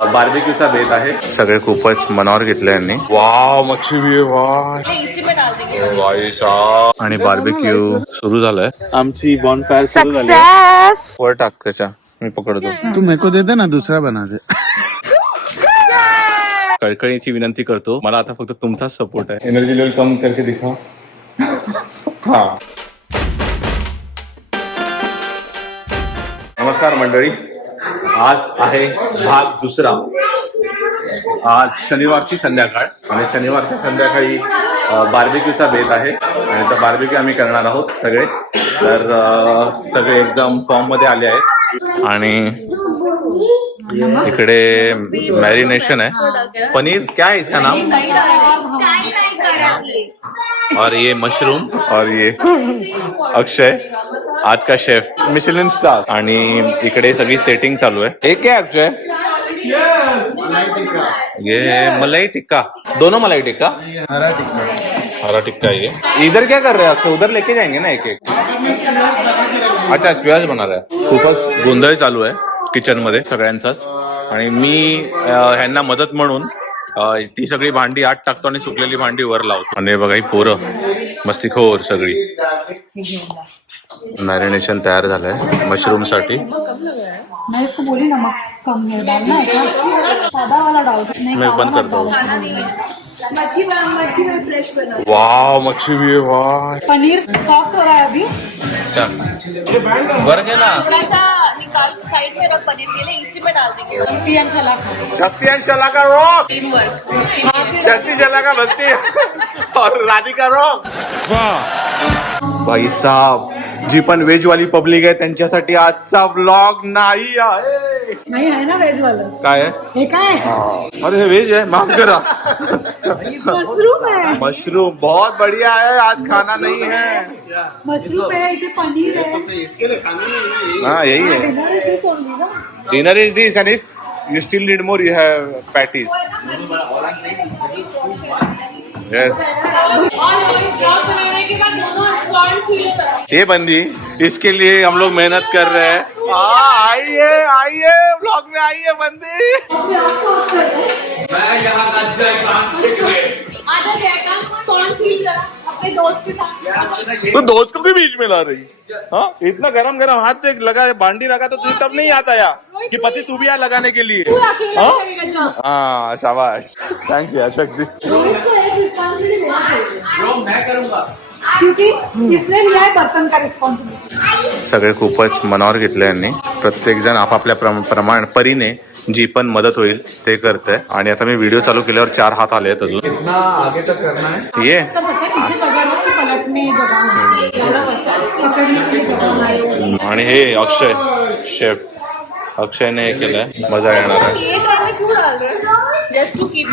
बार्बिक्यूचा बेत आहे. सगळे खूपच मनावर घेतले यांनी. वाव मच्छी भी आहे वाव. आणि बार्बिक्यू सुरू झालाय. आमची बॉनफायर सुरू झाली. वर टाक त्याच्या, मी पकडतो. तू मेरे को देते ना, दूसरा बना दे. कळकळीची विनंती करतो, मला आता फक्त तुमचाच सपोर्ट आहे. एनर्जी लेवल कम करके दिखाओ. हा. नमस्कार मंडळी, आज आहे भाग दुसरा. आज शनिवारची संध्याकाळ आणि शनिवारच्या संध्याकाळी बार्बिक्यूचा बेत आहे आणि त्या बार्बिक्यू आम्ही करणार आहोत सगळे. तर सगळे एकदम फॉर्म मध्ये आले आहेत आणि इकडे मॅरिनेशन आहे. पनीर क्या है इसका नाम? और ये मशरूम और ये अक्षय आज का शेफ मिशेलिन स्टार. आणि इकडे सगळी सेटिंग चालू आहे. एक क्या अक्षय? ये मलाई टिक्का, दोनों मलाई टिक्का, हरा टिक्का. ये इधर क्या कर रहे हैं अक्षय? उधर लेके जाएंगे ना एक एक. अच्छा स्क्वेअर्स बना रहा है. खूपच गोंधळ चालू आहे किचन मध्ये सगळ्यांचाच. आणि मी ह्यांना मदत म्हणून ती सगळी भांडी आत टाकतो आणि सुकलेली भांडी वर लावतो. आणि बघा ही पोरं मस्तीखोर सगळी. मॅरिनेशन तयार झालंय मशरूम साठी. मैं इसको बोली नमक कम है, डालना है क्या? सादा वाला डाल. मैं बंद करता हूँ. मच्छी में फ्रेश बना. वाव मच्छी भी है वाह. पनीर सॉफ्ट हो रहा है अभी. वर के ना थोड़ा सा निकाल साइड में रख पनीर के लिए, इसी में डाल देंगे. शक्ति एंड शलाका रॉक, टीम वर्क. शक्ति शलाका भक्ति और राधिका रॉक. वाह भाई साहब, जी पण वेज वाली पब्लिक आहे त्यांच्यासाठी आजचा व्लॉग नाही आहे. नहीं है ना वेज वाला? काय आहे? हे काय? अरे हे वेज है, माफ करा. मशरूम है. मशरूम बहुत बढ़िया है. आज खाना नहीं है. मशरूम है, इथे पनीर है. हाँ यही है. Dinner is this end if you still need more you have patties. Yes. ये बंदी, इसके लिए हम लोग मेहनत कर रहे हैं. आइए आइए ब्लॉग में आइए बंदी. मैं यहाँ कौन छील रहा अपने दोस्त के साथ? तो दोस्त को भी बीच में ला रही. हाँ इतना गरम गरम हाथ देख लगा भांडी लगा तो तुझे तब नहीं आता यार कि पति तू भी यहाँ लगाने के लिए. हाँ शाबाश. थैंक्स यार शक्ति. मैं करूँगा क्योंकि इसने लिया है बर्तन का रिस्पॉन्सिबिलिटी. सगळे खूपच मनावर घेतले यांनी. प्रत्येक जण आपापल्या प्रमाण परीने जी पण मदत होईल ते करते. आणि आता मी व्हिडिओ चालू केल्यावर 4 हात आले आहेत अजून. इतना आगे तक करना है. ये पीछे जगह हो कि पलटने जगह होनी चाहिए. पकड़ने के लिए जगह होनी चाहिए. आणि हे अक्षय शेफ, अक्षयने हे केलंय. मजा येणार आहे. ये गाने क्यों डाल रहे हैं? Just to keep it.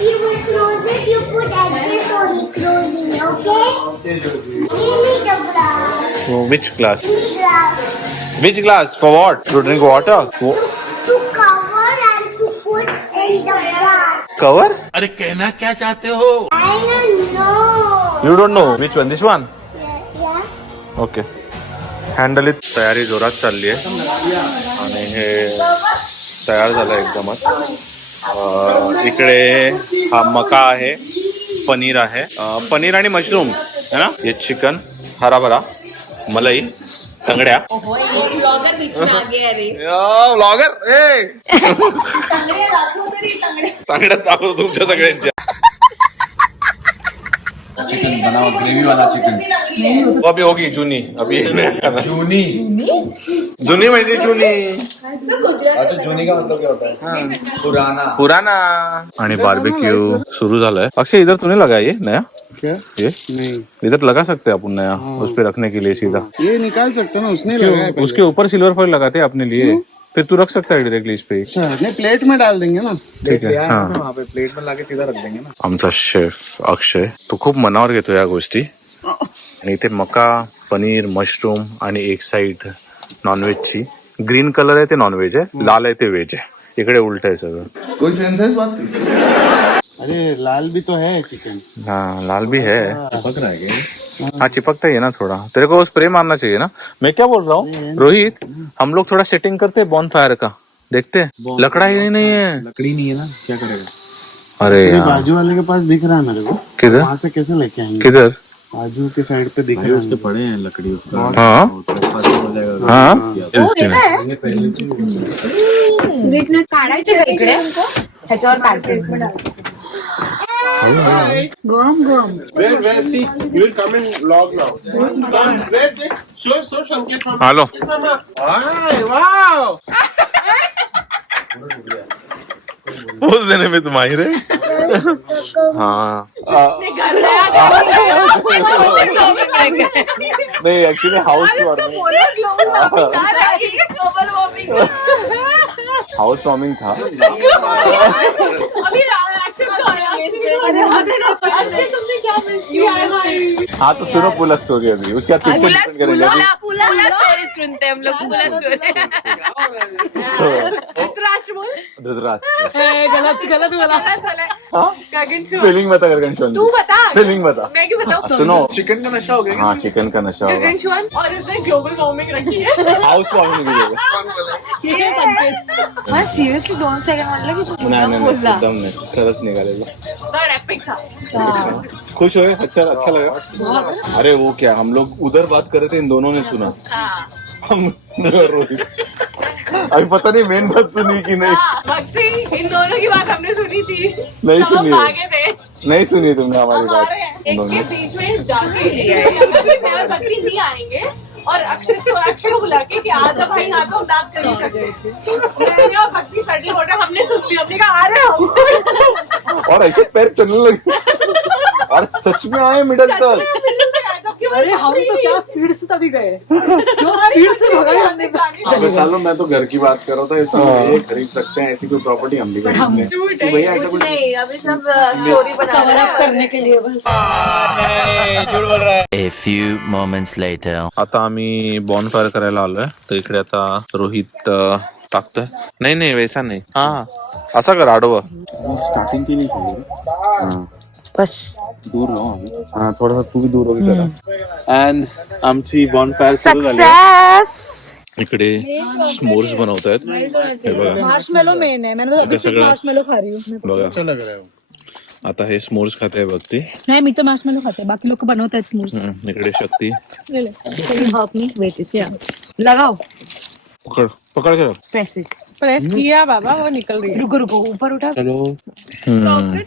You will close it, you put like this on it, closing, okay? Give me the glass. Which glass? Glass. Which glass for what? To drink water. To cover and to put in the glass. Cover? अरे कहना क्या चाहते हो? I don't know. You don't know which one? This one. Yeah. Okay. Handle it. तयारी जोरात चालली आहे आणि हे तयार झालं एकदमच. इकडे हा मका आहे, पनीर आहे, पनीर आणि मशरूम है ना. हे चिकन, हरा भरा, मलाई, तंगड्या. ये ब्लॉगर बीच में आ गया रे. व्लॉगर ए तंगड्या दाखव तरी तंगड्या. तंगड्या दाखवतो तुमच्या सगळ्यांच्या. चिकन बनाओ, ग्रेवी वाला चिकन. अभी होगी जुनी. अभी जूनी. जुनी म्हणजे जुनी. तो जूनी का मतलब क्या होता है? पुराना. पुराना. आणि बार्बिक्यू सुरू झालाय. अक्षय इधर तूने लगाया ये नया? क्या? ये नहीं, इधर लगा सकते हैं अपन नया उस पे रखने के लिए सीधा. ये निकाल सकते ना, उसने लगाया क्यों? उसके ऊपर सिल्वर फॉइल लगाते हैं अपने लिए. फिर तू रख सकता है डायरेक्टली इस पे. अच्छा, नहीं प्लेट में डाल देंगे ना. ठीक आहे. हा. वहाँ पे प्लेट में लाके सीधा रख देंगे ना. आमचा शेफ अक्षय तो खूप मनावर घेतो या गोष्टी. आणि इथे मका, पनीर, मशरूम आणि एक साइड नॉनव्हेजची. ग्रीन कलर आहे ते नॉनव्हेज आहे, लाल आहे ते व्हेज आहे. इकडे उलट आहे सगळं. कोई सेंस है इस बात की? अरे लाल भी तो है चिकन. हाँ लाल भी है. पक रहा है क्या? हाँ चिपकता ही है ना थोड़ा. तेरे को स्प्रे मारना चाहिए ना. मैं क्या बोल रहा हूँ रोहित, हम लोग थोड़ा सेटिंग करते हैं बॉन फायर का. देखते हैं। लकड़ा ही नहीं है, लकड़ी नहीं है ना, क्या करेगा? अरे मेरे यार बाजू वाले के पास दिख रहा है मेरे को। किधर? वहाँ से कैसे लेके आएंगे? किधर? बाजू के साइड पे दिख रहा है। उसके पड़े हैं लकड़ी उसका। हाँ हाँ पहले से काढायचे का इकडे ह्याच्यावर काढते गम गम Where, see, you will come and vlog now. Come, wait, show Sanket from. Hello Wow! Pose देने में तुम आई रहे। हाँ नहीं एक्चुअली हाउस वार्मिंग था। अभी एक्शन तो आया। अक्षय तुमने क्या मिस किया है भाई? हाँ तो सुनो पूरा स्टोरी अभी, उसके बाद फिर से डिपेंड करेगा कि पुला स्टोरी सुनते हम लोग पुला स्टोरी धृतराष्ट्र बोल। धृतराष्ट्र गलत बोला गगन छू फीलिंग बता करके तू बता। फीलिंग बता। मैं क्यों बताऊँ? सुनो चिकन का नशा हो गया। हाँ चिकन का नशा होगा। गगन छुअन और इसने ग्लोबल वार्मिंग रखी है। हाउस वार्मिंग की जगह। हाँ सिरियसली 2 सेकंड म्हटलं की तू नहीं नहीं बोलला एकदम नहीं, खरंच निघालेलं। थर्ड एपिक था। खुश हुए? अच्छा लगा। अरे वो क्या, हम लोग उधर बात कर रहे थे, इन दोनों ने सुना। हम रोहित अभी पता नहीं मेन बात सुनी कि नहीं। भक्ति इन दोनों की बात हमने सुनी थी। नहीं तब हम सुनी भागे थे। नहीं सुनी तुमने हमारी हम आ बात। रहे हैं। एक के बीच में जाके मैं और भक्ति नहीं आएंगे और अक्षय को बुला के कि आज अब भाई यहाँ पे हम बात कर नहीं सकते। मैंने और भक्ति सडली बोल रहे हमने सुन लिया, हमने कहा आ रहे हम। और ऐसे पैर चलने लगे और सच में आए मिडल तक। अरे हम तो क्या स्पीड से तभी गए जो स्पीड से भगा हमने अबे सालों मैं तो घर की बात कर रहा था। ऐसा ये खरीद सकते हैं, ऐसी कोई प्रॉपर्टी हम भी खरीदेंगे। तो भैया ऐसा कुछ नहीं अभी सब स्टोरी बना रहे हैं करने के लिए बस। A few moments later. आता आम्ही बॉनफायर करायला आलोय, तर इकडे आता रोहित टाकतोय। नाही वैसा नाही, हा असा कर आडवा। स्टार्टिंग की नहीं चाहिए। बस दूर रहो अभी। हाँ थोड़ा सा तू भी दूर होगी जरा। एंड आमची बॉनफायर सुरू झाली। सक्सेस इकडे स्मोर्स बनवतायत, हे बघा मार्शमेलो मेन है, मैंने तो अभी सिर्फ मार्शमेलो खा रही हूँ। बघा। अच्छा लग रहा है वो। आता हे स्मोर्स खाते आहे बघती। नाही मी तर मार्शमेलो खाते, बाकी लोक बनवतात स्मूथ। इकडे शक्ती ले ले हेल्प मी वेट इसे लगाओ पकड़ के प्रेस किया बाबा वो निकल रही है। रुको रुको ऊपर उठा। चलो।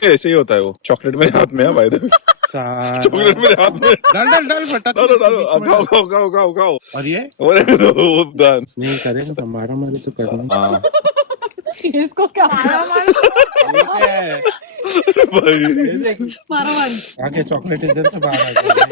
ऐसे ही होता है वो। चॉकलेट मेरे हाथ में है भाई। चॉकलेट मेरे हाथ में। डाल फटा। खाओ। और ये डन नहीं करेगा हमारा मारे तो करना। इसको क्या भाई मारो आगे चॉकलेट इधर से बाहर आ गया।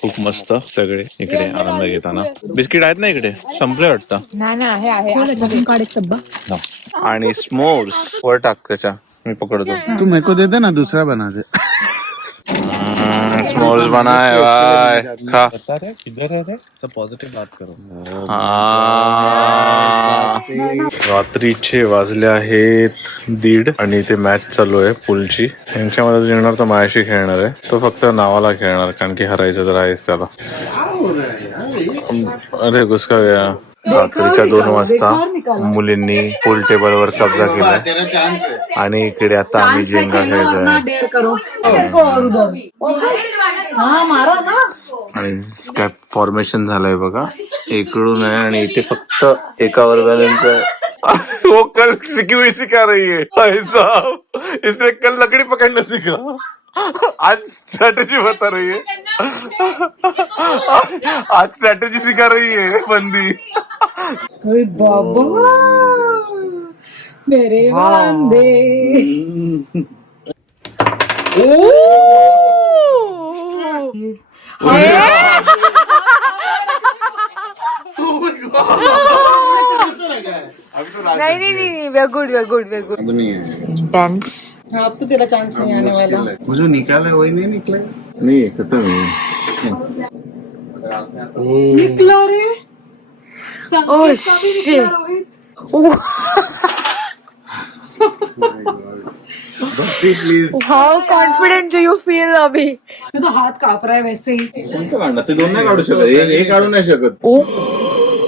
खूप मस्त सगळे इकडे आनंद घेताना। बिस्किट आहेत ना इकडे, संपले वाटतं। नाही आहे काढ एक डब्बा आणि स्मोर्स वर टाक त्याच्या, मी पकडतो। तू मेरे को दे दे ना, दूसरा बना दे। स्मोर्स बनाए भाई, खा। किधर है सब पॉजिटिव बात करो। रात्रीचे वाजले आहेत 1:30 आणि ते मॅच चालू आहे पूलची। यांच्यामध्ये जिंकणार तर माझ्याशी खेळणार आहे, तो फक्त नावाला खेळणार कारण की हरायचं तर आहेच त्याला। अरे घुसका गया। रात्रीच्या 2 वाजता मुलींनी पूल टेबलवर कब्जा केला तेरा चांस है। आणि इकडे आता आम्ही जेंगा खेळतोय आणि काय फॉर्मेशन झालंय बघा, इकडून आहे आणि इथे फक्त एका वर्गानंतर वो कल सिक्योरिटी सिखा रही है भाई साहब, इसने कल लकड़ी पकड़ना सीखा, आज स्ट्रैटेजी बता रही है। आज स्ट्रैटेजी सिखा रही है बंदी। बाबा मेरे बंदे नहीं वे गुड अब नहीं है। डांस। अब तो तेरा चांस नहीं आने वाला। वो जो निकाला वही नहीं निकला। नहीं खत्म है। निकला रे। Oh shit. Bhakti please how confident do you feel अभी? तू तो हाथ काप रहा है वैसे ही. कोणतं काढणार ते दोन नाही काढू शकत हे काढू नाही शकत ओ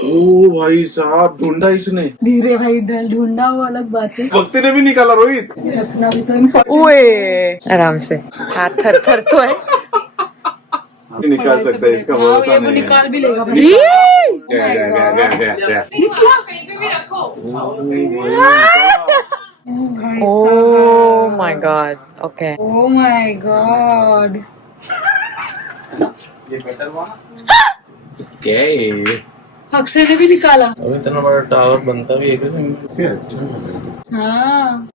ओ भाई साहब ढूंढा इसने धीरे भाई ढूंढना वो अलग बात है. भक्तीने भी निकाला रोहित रखना भी तो इम्पोर्टेंट. ओए आराम से हाथ थर थर तो है. निकाल सकता है इसका भरोसा वो नहीं है निकाल भी लेगा भाई. गया कहीं पे भी रखो. Oh my god. Okay. Oh my god. क्या है अक्षय ने भी निकाला. अभी इतना बड़ा टावर बनता भी है अच्छा हाँ.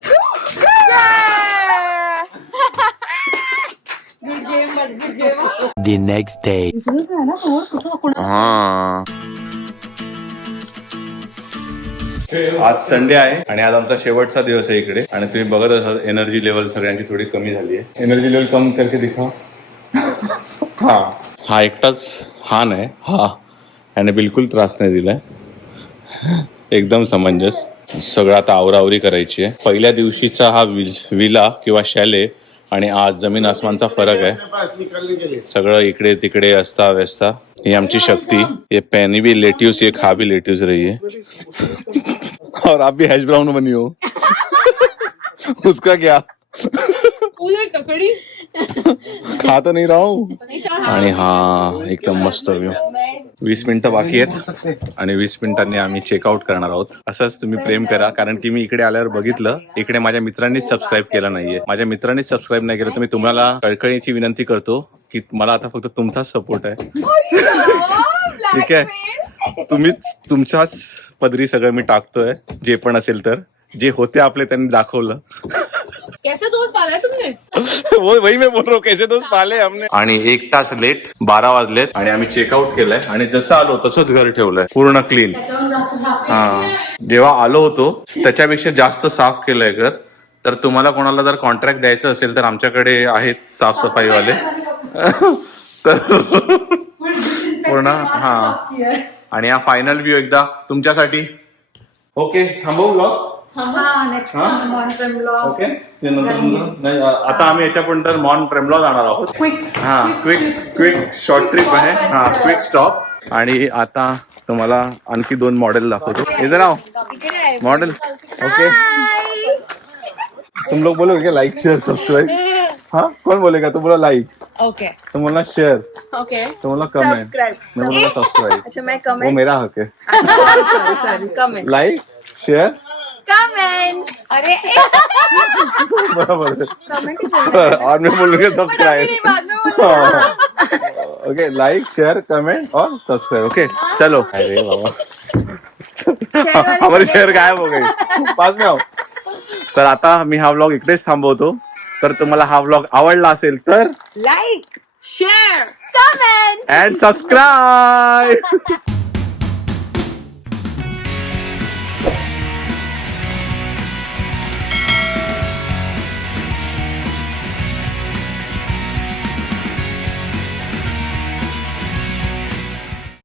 Good game, but good game. The next day. है ना और कसं कोण. हा आज संडे आहे आणि आज आमचा शेवटचा दिवस आहे इकडे आणि तुम्ही बघत असाल एनर्जी लेवल सगळ्यांची थोडी कमी झाली आहे. एनर्जी लेवल कम करके दिखा. हा एकटाच हा नाही हा याने बिलकुल त्रास नाही दिलाय. एकदम समंजस. सगळं आता आवरावरी करायची आहे. पहिल्या दिवशीचा हा विला किंवा शॅले आणि आज जमीन आसमानचा फरक आहे. सगळं इकडे तिकडे असता व्यस्ता. ये आमची शक्ति. ये पहनी भी लेट्यूस ये खा भी लेट्यूस रही है. और आप भी हैश ब्राउन बनी हो. उसका क्या उधर ककड़ी खा तो नहीं रहा हूँ. आणि हा एकदम मस्त व्यू. 20 मिनिटं बाकी आहेत आणि 20 मिनिटांनी आम्ही चेकआउट करणार आहोत. असंच तुम्ही प्रेम करा कारण की मी इकडे आल्यावर बघितलं इकडे माझ्या मित्रांनीच सबस्क्राईब केलं नाहीये. माझ्या मित्रांनीच सबस्क्राईब नाही केलं तर मी तुम्हाला कळकळीची विनंती करतो की मला आता फक्त तुमचाच सपोर्ट आहे. ठीक आहे तुम्हीच तुमच्याच पदरी सगळं मी टाकतोय जे पण असेल तर. जे होते आपले त्यांनी दाखवलं. कैसे दोस्त पाला है तुमने? वो वही मैं बोल रहा हूँ कैसे दोस्त पाले हमने. आणि 1 तास लेट 12 वाजलेत आणि आम्ही चेकआउट केलंय आणि जसं आलो तसंच घर ठेवलंय पूर्ण क्लीन. हा जेव्हा आलो होतो त्याच्यापेक्षा जास्त साफ केलंय घर. तर तुम्हाला कोणाला जर कॉन्ट्रॅक्ट द्यायचं असेल तर आमच्याकडे आहेत साफसफाईवाले. तर पूर्ण हा आणि हा फायनल व्ह्यू एकदा तुमच्यासाठी. ओके थांबवू vlog. Next Montreal vlog. Okay नाही आता आम्ही याच्यापर्यंत मॉन प्रेमला जाणार आहोत. हा क्विक शॉर्ट ट्रिप आहे. हा क्विक स्टॉप. आणि आता तुम्हाला आणखी 2 मॉडेल दाखवतो. इधर आओ मॉडेल. ओके तुम लोग बोलोगे क्या लाइक शेयर सब्सक्राइब. हाँ कौन बोलेगा. तुम बोला लाइक. ओके तुम बोलना शेयर. ओके तुम बोलना कमेंट. सब्सक्राइब. मैं बोलूंगा सब्सक्राइब. अच्छा मैं वो कमेंट. मेरा हक है. Sorry comment. Like share comment. अरे बराबर है. और मैं बोलूंगा subscribe. Okay like share comment और सब्सक्राइब. ओके चलो. अरे बाबा हमारी शेअर गायब हो गई. पास में आओ. तर आता मी हा व्लॉग इकडेच थांबवतो. तर तुम्हाला हा व्लॉग आवडला असेल तर like share comment and subscribe.